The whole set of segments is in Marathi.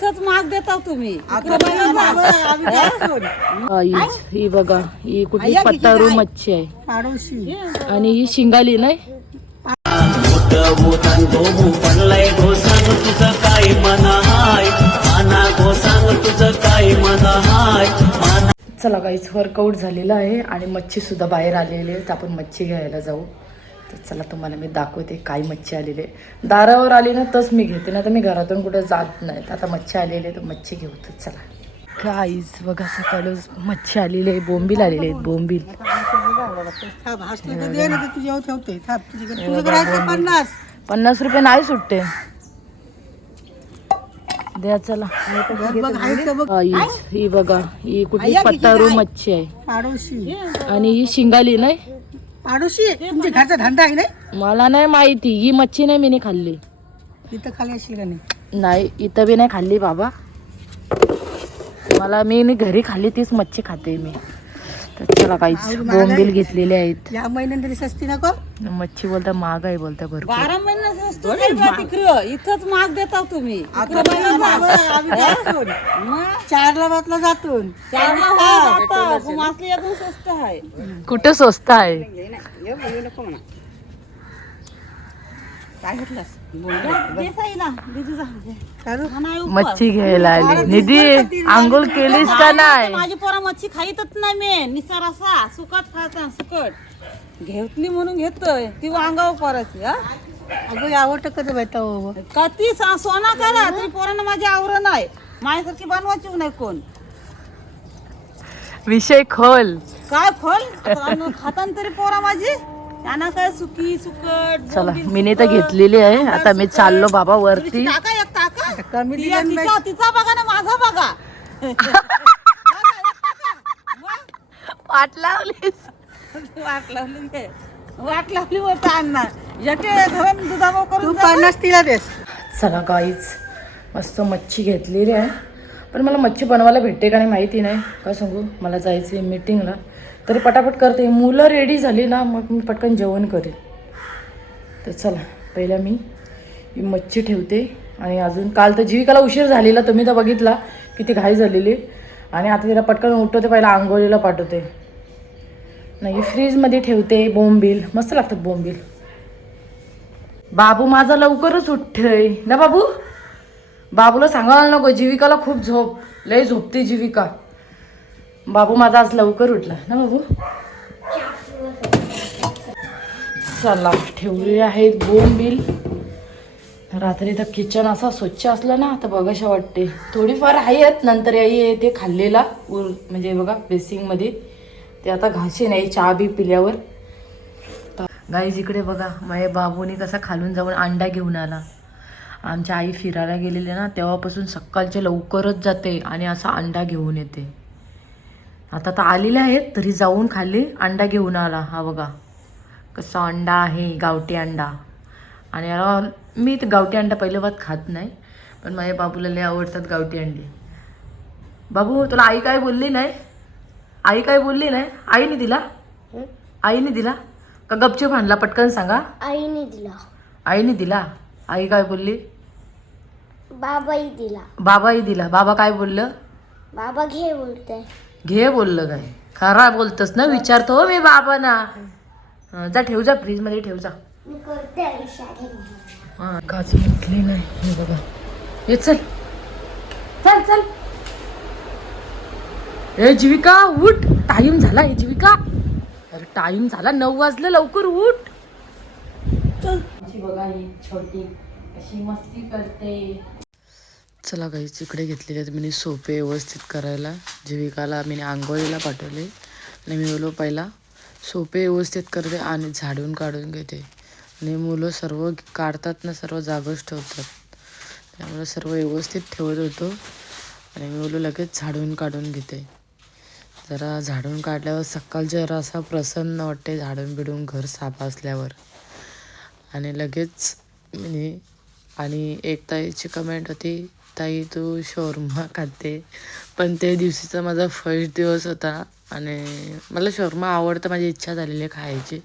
इथंच माग देता तुम्ही. आईच ही बघा ही कुठली पत्तारू मच्छी आहे आणि ही शिंगाली नाही तुझं काय मन हाय तुझं काय मन हाय चला गाईच वर्कआउट झालेलं आहे आणि मच्छी सुद्धा बाहेर आलेली आहे तर आपण मच्छी घ्यायला जाऊ. तर चला तुम्हाला मी दाखवते काय मच्छी आलेली आहे दारावर आली ना तच मी घेते ना तर मी घरातून कुठे जात नाही. आता मच्छी आलेली तर मच्छी घेऊ तर चला. गाईज बघा सकाळच मच्छी आलेली आहे बोंबील आलेले आहेत बोंबील. पन्नास रुपये नाही सुट्टे द्या चला. ही बघा ही कुठली पत्तारू मच्छी आहे. आणि ही शिंगाली नाही? पाडोशी तुमच्या घरचा धंदा आहे नाही? मला नाही माहिती. ही मच्छी नाही मी नाही खाल्ली. इथं खाली असेल का नाही? नाही इथं बी नाही खाल्ली बाबा. मला मी नी घरी खाल्ली तीच मच्छी खाते मी. तर चला काहीच बोंबील घेतलेले आहेत. या महिन्यात तरी सस्ती नको? मच्छी बोलता महाग आहे बोलता भरपूर. बारा बा तिकडं. इथंच माग देता तुम्ही. इकडं बाई माग. मग? चारला बातला जातून चारला हो जातं. स्वस्त आहे. कुठं स्वस्त आहे? काय घेतलास? मच्छी घ्यायला आली. निधी आंघोळ केलीस का नाही? माझी पोरा मच्छी खाईतच नाही मी. निसा रसा सुकट खायचा सुकट. घेतली म्हणून घेतोय. ती वांगाव पोराची हा. अगं आवडतं कधी बेटा हो कधी सा- सोना करा तरी पोरांना माझी आवरण नाही माझ्यासारखी बनवायची नाही कोण. विषय खोल. काय खोल? खाताना तरी पोरा माझी? त्यांना काय सुकी सुकट चला बोंबील मी तर सुकट, घेतलेली आहे. आता मी चाललो बाबा वरती. तुझी टाका एक टाका कमी तिचा दिलं तिचा- तिचा बघा ना माझा बघा. वाट लावलीस वाट लावली वाट लावली होता अण्णा. एके धरण दुधाभाव तू करून जा. पन्नास तिला देस. चला गाईच मस्त मच्छी घेतलेली आहे. पण मला मच्छी बनवायला भेटते का नाही माहिती नाही. काय सांगू? मला जायचं आहे मीटिंगला तरी पटापट करते. मुलं रेडी झाली ना मग मी पटकन जेवण करेन. तर चला पहिला मी मच्छी ठेवते. आणि अजून काल तर जीविकाला उशीर झालेला तुम्ही तर बघितला किती घाई झालेली. आणि आता तिला पटकन उठवते पहिला आंघोळीला पाठवते. नाही फ्रीजमध्ये ठेवते बोंबील मस्त लागतात बोंबील बाबू माझा लवकरच उठतोय. ना बाबू? बाबूला सांगायला नको जीविकाला खूप झोप. लय झोपते जीविका. बाबू माझा आज लवकर उठला. ना बाबू? चला ठेवलेले आहेत बोंबील रात्री तर किचन असा स्वच्छ असलं ना तर बघाशा वाटते. थोडीफार आहेत नंतर आई ते खाल्लेला उर म्हणजे बघा बेसिंगमध्ये ते आता घासे नाही चहा बी पिल्यावर. गाईज इकडे बघा माझ्या बाबूने कसा खालून जाऊन अंडा घेऊन आला. आमच्या आई फिरायला गेलेली ना तेव्हापासून सकाळचे लवकरच जाते आणि असा अंडा घेऊन येते. आता तर आलेले आहेत तरी जाऊन खाली अंडा घेऊन आला. हा बघा. कसा अंडा आहे गावठी अंडा. आणि मी तर गावठी अंडा पहिल्या बात खात नाही पण माझ्या बाबूला लय आवडतात गावठी अंडी. बाबू तुला आई काय बोलली नाही? आई काय बोलली नाही? आईने दिला? आईने दिला? का गपचूप आणला? पटकन सांगा. आईने दिला. आईने दिला? आई काय बोलली? बाबाही दिला. बाबाही दिला. बाबा काय बोललं? बाबा घे बोलते घे बोललं काय? खरा बोलतस ना? विचारतो हो मी बाबा ना जा ठेव जा फ्रीजमध्ये ठेव जा. मी करते इशारे हा काजू उठली नाही. हे बघा. ये चल. चल चल. ए जीविका उठ. टाइम झाला ए जीविका. अरे टाइम झाला. नऊ वाजलं लवकर उठ. चल. बघा ही छोटी अशी मस्ती करते. चला गाईच इकडे घेतलेले आहेत मी सोपे व्यवस्थित करायला. जीविकाला मी आंघोळीला पाठवले. आणि मी बोलो पहिला सोपे व्यवस्थित करते आणि झाडून काढून घेते. आणि मुलं सर्व काढतात ना सर्व जागोच ठेवतात. त्यामुळे सर्व व्यवस्थित ठेवत होतो. आणि मी बोलू लगेच झाडून काढून घेते. जरा झाडून काढल्यावर सकाळ जरा असा प्रसन्न वाटते झाडून बिडून घर साफ असल्यावर. आणि लगेच मी आणि एक ताईची कमेंट होती ताई तू शोरमा खाते. पण ते दिवशीचा माझा फर्स्ट दिवस होता आणि मला शोरमा आवडतं माझी इच्छा झालेली आहे खायची.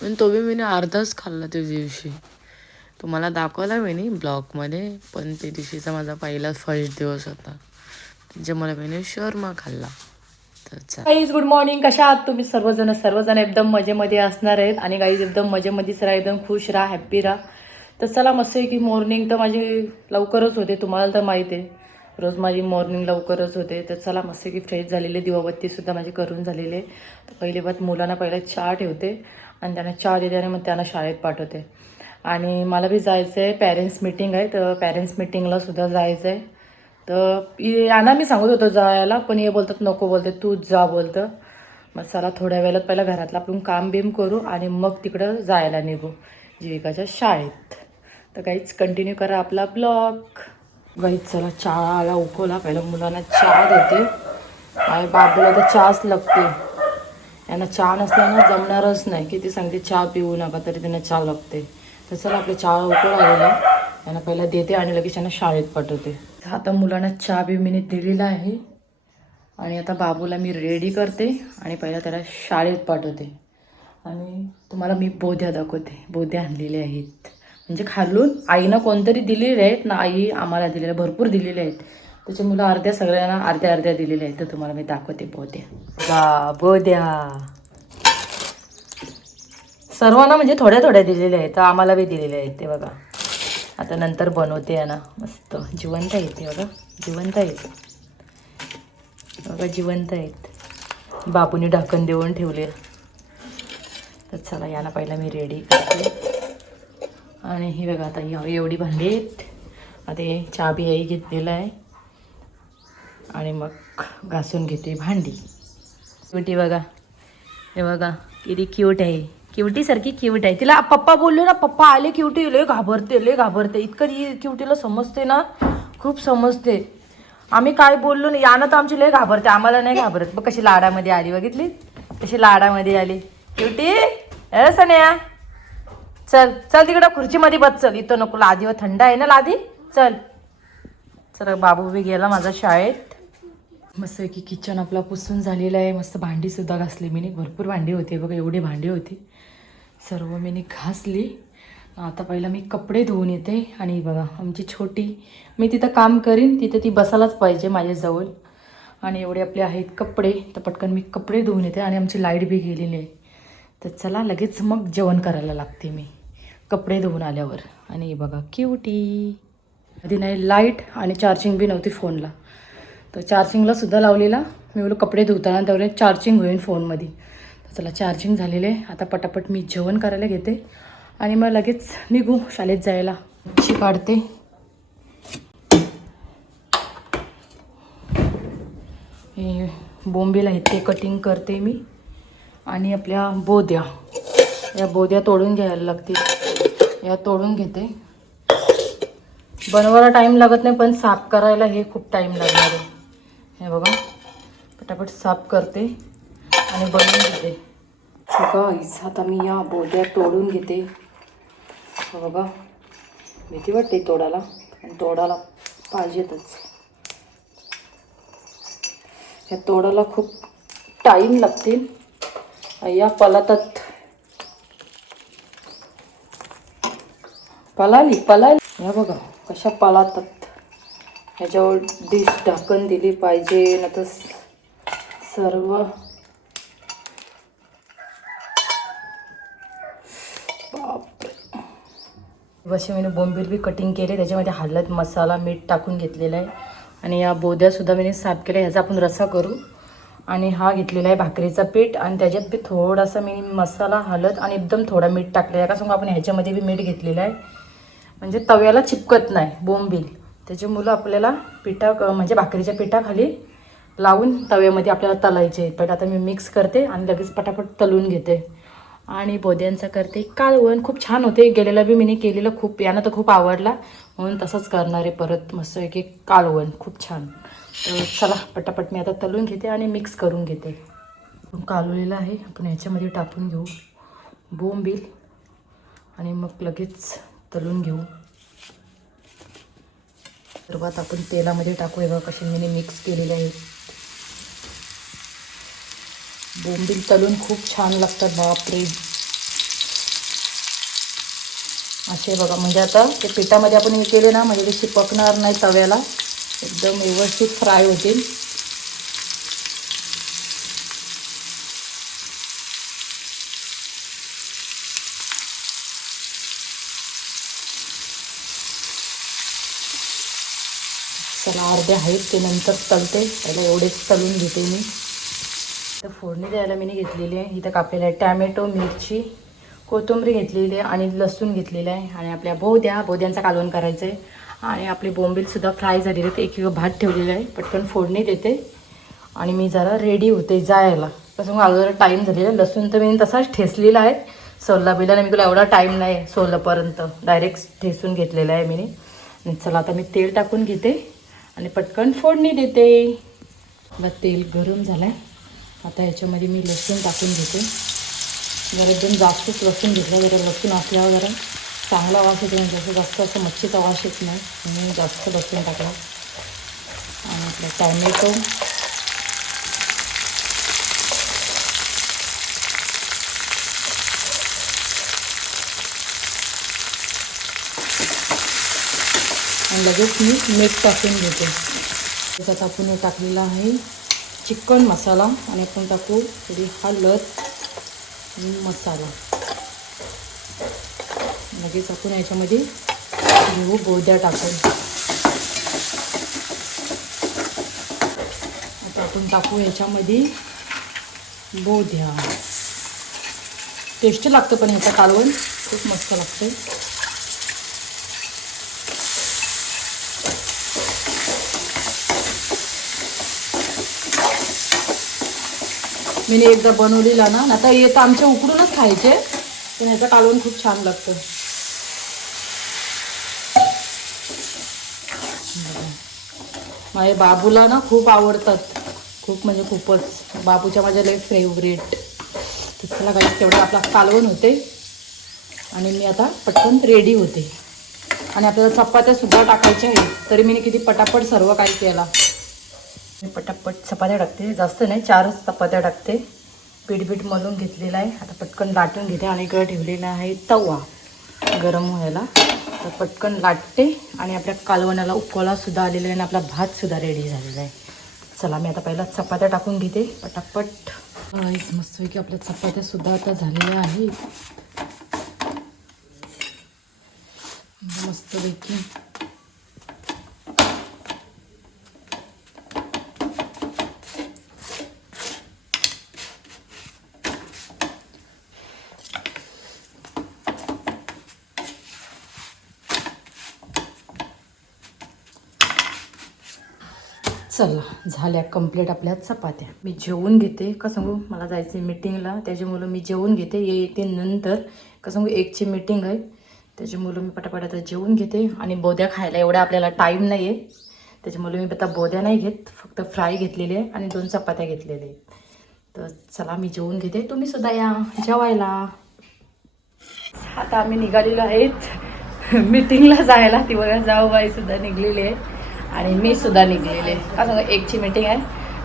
पण तो बी मी अर्धाच खाल्ला त्या दिवशी. तुम्हाला दाखवला मी ब्लॉकमध्ये ब्लॉगमध्ये पण ते दिवशीचा माझा पहिला फर्स्ट दिवस होता. जे मला मी शोरमा खाल्ला. गाईज गुड मॉर्निंग कशा आहात तुम्ही? सर्वजण सर्वजण एकदम मजेमध्ये असणार आहेत. आणि गाईज एकदम मजेमध्येच राहा एकदम खुश राहा हॅप्पी राहा. तर चला मस्त आहे की मॉर्निंग तर माझी लवकरच होते तुम्हाला तर माहीत आहे. रोज माझी मॉर्निंग लवकरच होते. तर चला मस्त की फ्रेश झालेले दिवाबत्तीसुद्धा माझी करून झालेले. तर पहिली बात मुलांना पहिला चहा ठेवते आणि त्यांना चहा देते आणि मग त्यांना शाळेत पाठवते. आणि मला बी जायचं आहे पॅरेंट्स मीटिंग आहे तर पॅरेंट्स मिटिंगला सुद्धा जायचं आहे तर यांना मी सांगत होतो जायला पण हे बोलतात नको बोलते तूच जा बोलतं. मग चला थोड्या वेळात पहिला घरातलं आपण काम बीम करू आणि मग तिकडं जायला निघू जीविकाच्या शाळेत. तर काहीच कंटिन्यू करा आपला ब्लॉग गाईच चला चहाला उकवला पहिला मुलांना चहा देते. आणि बाबूला तर चहाच लागते. यांना चहा नसल्यानं जमणारच नाही. किती सांगते चहा पिऊ नका तरी त्यांना चहा लागते. तर चला आपल्या चहा उकळा आलेला यांना पहिला देते आणि लगेच यांना शाळेत पाठवते. आता मुलांना चहा बी मी दिलेला आहे. आणि आता बाबूला मी रेडी करते आणि पहिला त्याला शाळेत पाठवते. आणि तुम्हाला मी बोध्या दाखवते. बोध्या आणलेले आहेत. म्हणजे खालून आईनं कोणतरी दिलेले आहेत ना आई आम्हाला दिलेल्या भरपूर दिलेले आहेत. त्याच्या मुलं अर्ध्या सगळ्यांना अर्ध्या अर्ध्या दिलेल्या आहेत. तर तुम्हाला मी दाखवते बोद्या बा सर्वांना म्हणजे थोड्या थोड्या दिलेल्या आहेत. तर आम्हाला बी दिलेल्या आहेत ते बघा. आता नंतर बनवते आहे ना. मस्त. जिवंत आहेत बघा. जिवंत आहेत. बघा जिवंत आहेत. बापूने ढाकण देऊन ठेवले. तर चला यांना पहिला मी रेडी करते. आणि ही बघा आता एवढी भांडी आहेत. आता हे चहा बी आई घेतलेला आहे. आणि मग घासून घेते भांडी. क्युटी बघा. हे बघा किती क्यूट आहे. क्युटीसारखी क्यूट आहे. तिला पप्पा बोलले ना पप्पा आले क्युटी लय घाबरते लय घाबरते. इतकं ही क्युटीला समजते ना खूप समजते. आम्ही काय बोललो नाही यानं तर आमची लय घाबरते. आम्हाला नाही घाबरत. बघ कशी लाडामध्ये आली बघितली? तशी लाडामध्ये आली. क्युटी ए सन्या? चल चल तिकडं खुर्चीमध्ये बस चल. इथं नको लादीवर हो, थंड आहे ना लादी? चल. चल बाबू बी गेला माझा शाळेत. मस्त की किचन आपला पुसून झालेलं आहे. मस्त भांडी सुद्धा घासली मी भरपूर भांडी होती. बघा एवढी भांडी होती. सर्व मी घासली. आता पहिला मी कपडे धुवून येते. आणि बघा आमची छोटी मी तिथं काम करीन. तिथं ती बसायलाच पाहिजे माझ्याजवळ. आणि एवढे आपले आहेत कपडे. तर पटकन मी कपडे धुवून येते. आणि आमची लाइट बी गेलेली आहे. तर चला लगेच मग जेवण करायला लागते मी. कपडे धुवून आल्यावर. आणि बघा क्यूटी आधी नाही लाइट आणि चार्जिंग बी नव्हती फोनला तर चार्जिंगला सुद्धा लावलेला. मी बोलू कपडे धुताना त्यावर चार्जिंग होईल फोनमध्ये तर चला चार्जिंग झालेले. आता पटापट मी जेवण करायला घेते. आणि मग लगेच निघू शाळेत जायला. मच्छी काढते. हे बोंबीला आहेत ते कटिंग करते मी. आणि आपल्या बोद्या. या बोद्या तोडून घ्यायला लागतील. या तोडून घेते. बनवायला टाईम लागत नाही पण साफ करायला हे खूप टाईम लागणार आहे. हे बघा पटापट साफ करते आणि बनवून घेते. गाईस आता मी या बोद्या तोडून घेते. बघा भीती वाटते तोडायला पण तोडायला पाहिजेतच. ह्या तोडायला खूप टाईम लागतील. या पलातात पलाली पलाली. या बघा कशा पलातात. ह्याच्यावर डिश ढाकण दिली पाहिजे ना तर सर्व. बापरे. असे मी बोंबील बी कटिंग केले त्याच्यामध्ये हळद मसाला मीठ टाकून घेतलेला आहे. आणि या बोद्यासुद्धा मी साफ केल्या ह्याचा आपण रसा करू. आणि हा घेतलेला आहे भाकरीचा पीठ. आणि त्याच्यात बी थोडासा मी मसाला हळद आणि एकदम थोडा मीठ टाकलेला आहे. का सांगू आपण ह्याच्यामध्ये बी मीठ घेतलेलं आहे. म्हणजे तव्याला चिपकत नाही बोंबील त्याच्यामुळं आपल्याला पिठा म्हणजे भाकरीच्या पिठाखाली लावून तव्यामध्ये आपल्याला तलायचे. पण आता मी मिक्स करते आणि लगेच पटापट तलून घेते. आणि बोद्यांचा करते. काळवण खूप छान होते. गेलेला बी मी केलेलं खूप यानं तर खूप आवडला. म्हणून तसंच करणार आहे परत. मस्त की काळवण खूप छान. तर चला पटापट मी आता तलून घेते आणि मिक्स करून घेते. कालवलेलं आहे. आपण याच्यामध्ये टाकून घेऊ. बोंबील आणि मग लगेच तलून घेऊ. सर्वात आपण तेलामध्ये टाकू बघा कसे मी मिक्स केलेली आहे. बोंबील तलून खूप छान लागतात बापरे. असे बघा म्हणजे आता ते पिठामध्ये आपण हे केले ना म्हणजे ते चिपकणार नाही तव्याला. एकदम व्यवस्थित फ्राय होतील. चला अर्धे आहेत ते नंतर तलते त्याला एवढेच तलून घेते मी. तर फोडणी द्यायला मी घेतलेली आहे. इथं कापलेलं आहे टॅमॅटो मिरची कोथिंबरी घेतलेली आहे आणि लसूण घेतलेलं आहे. आणि आपल्या बोद्या बोद्यांचा कालवण करायचं आहे. आणि आपली बोंबीलसुद्धा फ्राय झालेली आहे. एक किलो भात ठेवलेला आहे. पटकन फोडणी देते. आणि मी जरा रेडी होते जायला. कसं मग अगोदर टाईम झालेला लसूण तर मी तसाच ठेसलेला आहे. सोलला बिलाला मी तुला एवढा टाईम नाही सोलापर्यंत. डायरेक्ट ठेसून घेतलेला आहे मी चला आता मी तेल टाकून घेते. आणि पटकन फोडणी देते. बघ तेल गरम झालं आहे आता याच्यामध्ये मी लसूण टाकून घेते. जरा एकदम जास्तच लसूण घेतलं जरा लसूण असल्यावर जरा चांगला वास येतो म्हणजे असं जास्त असं मच्छीचा वास येत नाही. म्हणून जास्त लसूण टाकला. आणि आपलं टॅमेटो. आणि लगेच मी मीठ टाकून घेते. त्याच्यात आपण हे टाकलेला आहे चिकन मसाला आणि आपण टाकू थोडी हळद आणि मसाला. लगेच आपण याच्यामध्ये घेऊ गोद्या टाकून. आता आपण टाकू याच्यामध्ये बोध्या टेस्ट लागतं पण ह्याचा कालवण खूप मस्त लागतं मी एकदा बनवलेला ना आता येत आमच्या उकडूनच खायचे. पण ह्याचं कालवण खूप छान लागतं. माझ्या बाबूला ना खूप आवडतात. खूप म्हणजे खूपच. बाबूच्या माझ्या लय फेवरेट तर काही तेवढं आपला कालवण होते. आणि मी आता पटकन रेडी होते. आणि आपल्याला चपात्या सुद्धा टाकायच्या आहेत. तरी मी किती पटापट सर्व काही केला. मी पटापट चपात्या टाकते. जास्त नाही चारच चपात्या टाकते. पीठ बीठ मलून घेतलेलं आहे. आता पटकन लाटून घेते आणि इकडं ठेवलेला आहे तवा गरम व्हायला. तर पटकन लाटते आणि आपल्या कालवणाला उकळासुद्धा आलेला आहे आणि आपला भातसुद्धा रेडी झालेला आहे. चला मी आता पहिला चपात्या टाकून घेते. पटापट. गाईस, मस्तपैकी आपल्या चपात्यासुद्धा आता झालेल्या आहेत. मस्तपैकी चला झाल्या कंप्लीट आपल्या चपात्या. मी जेवून घेते. का सांगू मला जायचं आहे मीटिंगला त्याच्यामुळं मी जेवून घेते. ये येते नंतर. का सांगू एकची मीटिंग आहे. त्याच्यामुळं मी पटापट आता जेवून घेते. आणि बोद्या खायला एवढा आपल्याला टाईम नाही आहे त्याच्यामुळे मी आता बोद्या नाही घेत. फक्त फ्राय घेतलेले आहे आणि दोन चपात्या घेतलेल्या आहेत. तर चला मी जेवून घेते. तुम्ही सुद्धा या. जेवायला. आता आम्ही निघालेलो आहेत. मीटिंगला जायला. ती बघा जाऊबाई सुद्धा निघलेली आहे. आणि मी सुद्धा निघलेले. का सांगा एकची मीटिंग आहे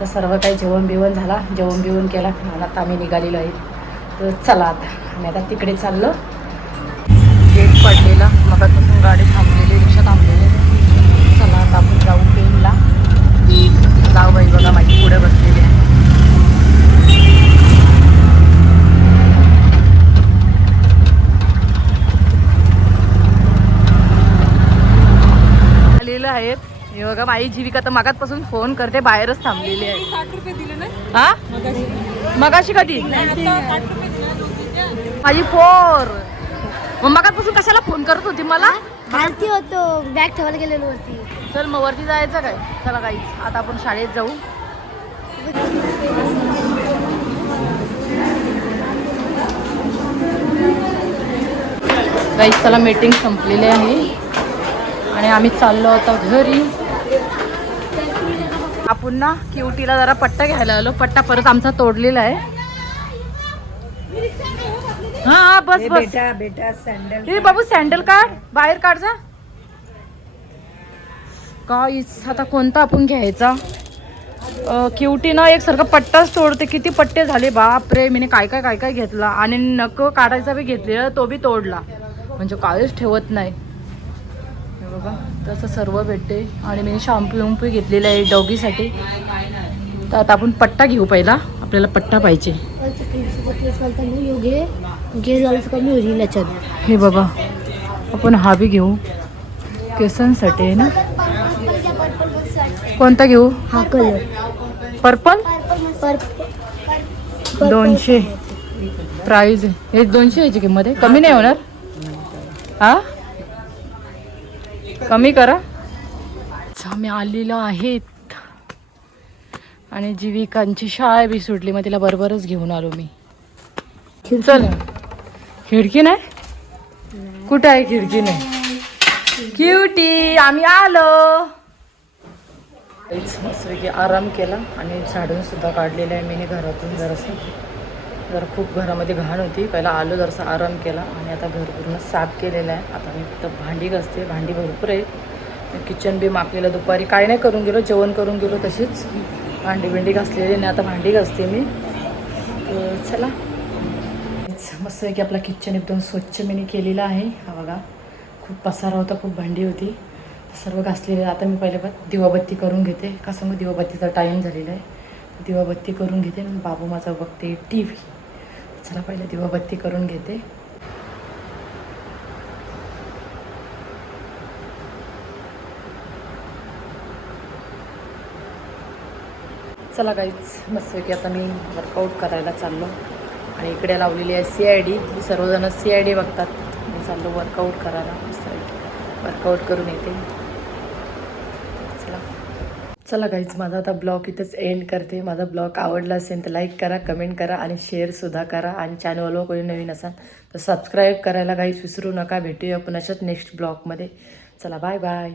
तर सर्व काही जेवण बिवण झाला. जेवण बिवण केला. म्हणून आता आम्ही निघालेलो आहे. तर चला आता. आम्ही आता तिकडे चाललो. गेट पडलेला. मगापासून गाडी थांबलेली रिक्षा थांबलेली. चला आता आपण जाऊ पेनला जाऊबाई बघा माझी पुढे बसलेली आहे आलेलं आहेत माझी जीविका तर मगातपासून फोन करते बाहेरच थांबलेली आहे. साठ रुपये दिले ना? हा? मगाशी. कधी? माझी फोर मग मगातपासून कशाला फोन करत होती मला? खालती होतो बॅग ठेवायला गेलेलो वरती चल मग वरती जायचं काय? चला काही आता आपण शाळेत जाऊ. काही चला मीटिंग संपलेली आहे. आणि आम्ही चाललो आता घरी. आपण ना क्युटीला जरा पट्टा घ्यायला आलो. पट्टा परत आमचा तोडलेला आहे. हा हा बस बस. बेटा बेटा सँडल ए बाबू सँडल काढ. बाहेर काढ जा. काहीच आता कोणता आपण घ्यायचा? क्युटी ना एक सारखा पट्टाच तोडते. किती पट्टे झाले? बाप रे मी काय काय काय काय घेतला? आणि नक काढायचा बी घेतलेला तो बी तोडला. म्हणजे काहीच ठेवत नाही. हे बघा तसं सर्व भेटते. आणि मी शॅम्पू विम्पू घेतलेला आहे डॉगीसाठी. तर आता आपण पट्टा घेऊ पहिला. आपल्याला पट्टा पाहिजे. हे बघा आपण हा बी घेऊ. केसांसाठी आहे ना? कोणता घेऊ? हा कलर पर्पल पर दोनशे. प्राईज हे दोनशे याची किंमत आहे? कमी नाही होणार? हा? कमी करा. आम्ही आलेलो आहेत. आणि जीविकांची शाळा बी सुटली मग तिला बरोबरच घेऊन आलो मी. चल. खिडकी नाही? कुठं आहे खिडकी नाही? क्युटी आम्ही आलो. मस्तपैकी आराम केला आणि झाडून सुद्धा काढलेलं आहे. मी घरातून जरासं. तर खूप घरामध्ये घाण होती. पहिला आलो जरासा आराम केला आणि आता घर पूर्ण साफ केलेलं आहे. आता मी फक्त भांडी घासते. भांडी भरपूर आहेत. किचन बी मापलेलं. दुपारी काय नाही करून गेलो जेवण करून गेलो तशीच. भांडी भिंडी घासलेली आणि आता भांडी घासते मी. तर चला. मस्त आहे की आपला किचन एकदम स्वच्छ मी केलेला आहे. हा बघा. खूप पसारा होता. खूप भांडी होती. सर्व घासलेले. आता मी पहिले दिवाबत्ती करून घेते. का सांगू? दिवाबत्तीचा टाईम झालेला आहे. दिवाबत्ती करून घेते. बाबू माझा बघते टी व्ही चला पहिले दिवाबत्ती करून घेते. चला काहीच मस्त आता मी वर्कआउट करायला चाललो. आणि इकडे लावलेली आहे सी आय डी सर्वजण सी आय डी बघतात. मी चाललो वर्कआउट करायला. मस्त वर्कआउट करून येते. चला काहीच माझा आता ब्लॉग इथंच एंड करते. माझा ब्लॉग आवडला असेल तर लाईक करा कमेंट करा आणि शेअरसुद्धा करा. आणि चॅनलवर कोणी नवीन असाल तर सबस्क्राईब करायला काहीच विसरू नका. भेटूया पुन्हाच्याच नेक्स्ट ब्लॉगमध्ये चला बाय बाय